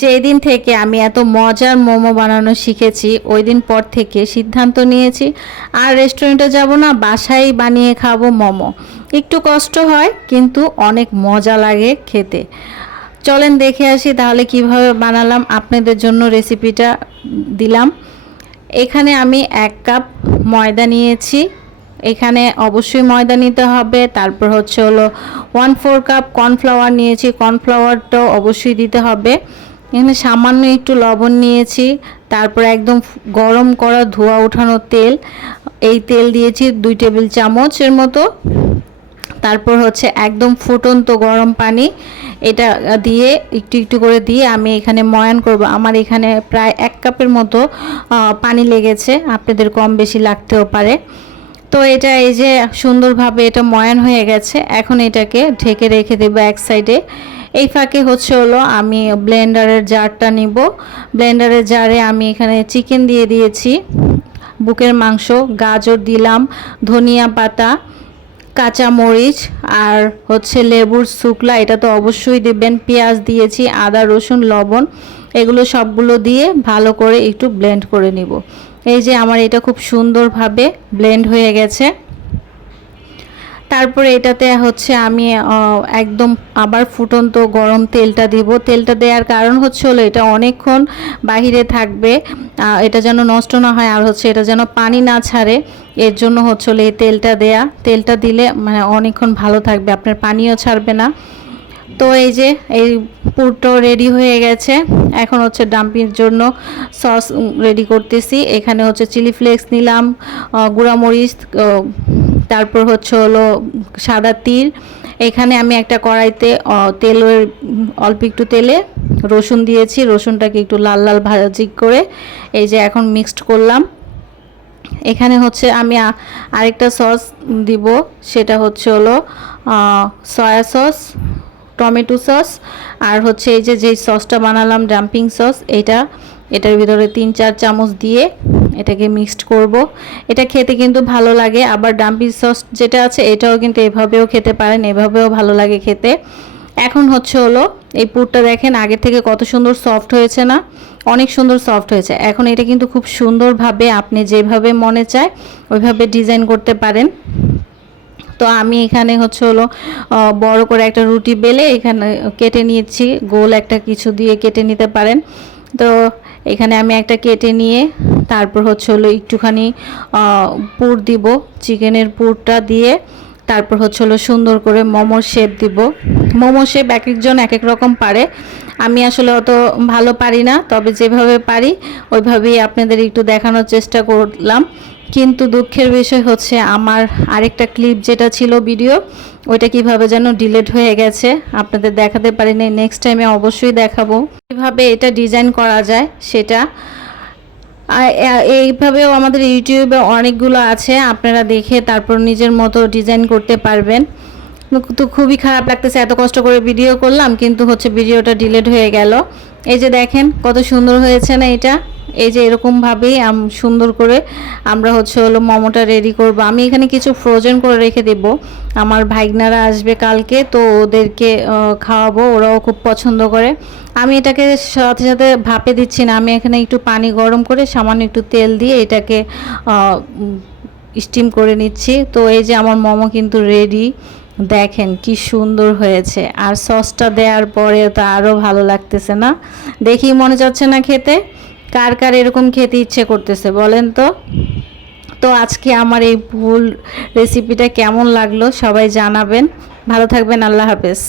যেই দিন থেকে আমি এত মজার মোমো বানানো শিখেছি ওই দিন পর থেকে সিদ্ধান্ত নিয়েছি, আর রেস্টুরেন্টে যাব না, বাসায় বানিয়ে খাব মোমো। একটু কষ্ট হয়, কিন্তু অনেক মজা লাগে খেতে। চলেন দেখে আসি তাহলে কীভাবে বানালাম, আপনাদের জন্য রেসিপিটা দিলাম। এখানে আমি এক কাপ ময়দা নিয়েছি। এখানে অবশ্যই ময়দা নিতে হবে, তারপর হচ্ছে হলো ওয়ান ফোর কাপ কর্নফ্লাওয়ার নিয়েছি কর্নফ্লাওয়ারটাও অবশ্যই দিতে হবে। এখানে সামান্য একটু লবণ নিয়েছি, তারপর একদম গরম করা ধোয়া ওঠানো তেল। এই তেল দিয়েছি দুই টেবিল চামচের মতো। তারপর হচ্ছে একদম ফুটন্ত গরম পানি। এটা দিয়ে একটু একটু করে দিয়ে আমি এখানে ময়ান করব। আমার এখানে প্রায় এক কাপের মতো পানি লেগেছে। আপনাদের কম বেশি লাগতেও পারে। তো এটা এই যে সুন্দরভাবে এটা ময়ান হয়ে গেছে। এখন এটাকে ঢেকে রেখে দেবো এক সাইডে এই ফাঁকে হচ্ছে হলো আমি ব্লেন্ডারের জারটা নিব। ব্লেন্ডারের জারে আমি এখানে চিকেন দিয়ে দিয়েছি, বুকের মাংস, গাজর দিলাম, ধনিয়া পাতা কাঁচা মরিচ আর হচ্ছে লেবুর শুকলা, এটা তো অবশ্যই দেবেন। পেঁয়াজ দিয়েছি, আদা, রসুন, লবণ, এগুলো সবগুলো দিয়ে ভালো করে একটু ব্লেন্ড করে নিব। এই যে আমার এটা খুব সুন্দরভাবে ব্লেন্ড হয়ে গেছে। তারপরে এটাতে হচ্ছে আমি একদম আবার ফুটন্ত গরম তেলটা দিব। তেলটা দেওয়ার কারণ হচ্ছে হলো এটা অনেকক্ষণ বাহিরে থাকবে এটা যেন নষ্ট না হয় আর হচ্ছে এটা যেন পানি না ছাড়ে। এর জন্য হচ্ছে এই তেলটা দেয়া। তেলটা দিলে মানে অনেকক্ষণ ভালো থাকবে, আপনার পানিও ছাড়বে না। তো এই যে, এই পুরটাও রেডি হয়ে গেছে। এখন হচ্ছে ডাম্পির জন্য সস রেডি করতেছি। এখানে হচ্ছে চিলি ফ্লেক্স নিলাম গুঁড়ামরিচ তারপর হচ্ছে হলো সাদা তিল। এখানে আমি একটা কড়াইতে তেলের, অল্প একটু তেলে রসুন দিয়েছি। রসুনটাকে একটু লাল লাল ভাজি করে এই যে এখন মিক্সড করলাম। এখানে হচ্ছে আমি আরেকটা সস দিব। সেটা হচ্ছে হলো সয়া সস টমেটো সস আর হচ্ছে এই যে যেই সসটা বানালাম ডাম্পিং সস, এটা, এটার ভিতরে তিন, চার চামচ দিয়ে এটাকে মিক্সড করব। এটা খেতে কিন্তু ভালো লাগে, আবার ডাম্পিং সস যেটা আছে এটাও কিন্তু এভাবেও খেতে পারেন, এভাবেও ভালো লাগে খেতে। এখন হচ্ছে হলো, এই পুরটা দেখেন আগে থেকে কত সুন্দর সফট হয়েছে না? অনেক সুন্দর সফট হয়েছে। এখন এটা কিন্তু খুব সুন্দরভাবে আপনি যেভাবে মনে চায়, ওইভাবে ডিজাইন করতে পারেন। তো আমি এখানে হচ্ছে হলো বড় করে একটা রুটি বেলে এখানে কেটে নিয়েছি। গোল একটা কিছু দিয়ে কেটে নিতে পারেন। তো এখানে আমি একটা কেটে নিয়ে তারপর হচ্ছে হলো একটুখানি পুর দিব। চিকেনের পুরটা দিয়ে তারপর হচ্ছে হলো সুন্দর করে মোমো শেপ দিব। মোমো শেপ এক একজন এক এক রকম পারে। আমি আসলে অত ভালো পারি না, তবে যেভাবে পারি ওইভাবেই আপনাদের একটু দেখানোর চেষ্টা করলাম। কিন্তু দুঃখের বিষয় হচ্ছে আমার আরেকটা ক্লিপ যেটা ছিল ভিডিও ওইটা কীভাবে যেন ডিলেট হয়ে গেছে, আপনাদের দেখাতে পারিনি নেক্সট টাইমে অবশ্যই দেখাবো। কীভাবে এটা ডিজাইন করা যায় সেটা এইভাবেও আমাদের ইউটিউবে অনেকগুলো আছে, আপনারা দেখে তারপর নিজের মতো ডিজাইন করতে পারবেন। তো খুবই খারাপ লাগতেছে, এত কষ্ট করে ভিডিও করলাম, কিন্তু হচ্ছে ভিডিওটা ডিলেট হয়ে গেল। এই যে দেখেন, কত সুন্দর হয়েছে না এটা? এই যে এরকমভাবেই সুন্দর করে আমরা হচ্ছে হলো মোমোটা রেডি করব। আমি এখানে কিছু ফ্রোজেন করে রেখে দেব। আমার ভাইগনারা আসবে কালকে, তো ওদেরকে খাওয়াবো। ওরাও খুব পছন্দ করে। আমি এটাকে সাথে সাথে ভাপে দিচ্ছি না। আমি এখানে একটু পানি গরম করে সামান্য একটু তেল দিয়ে এটাকে স্টিম করে নিচ্ছি। তো এই যে আমার মোমো কিন্তু রেডি দেখেন কি সুন্দর হয়েছে। আর সসটা দেওয়ার পরে তো আরও ভালো লাগতেছে না। দেখি মনে যাচ্ছে না খেতে। কার কার এরকম খেতে ইচ্ছে করতেছে বলেন তো? তো আজকে আমার এই ভুল রেসিপিটা কেমন লাগল সবাই জানাবেন। ভালো থাকবেন, আল্লাহ হাফেজ।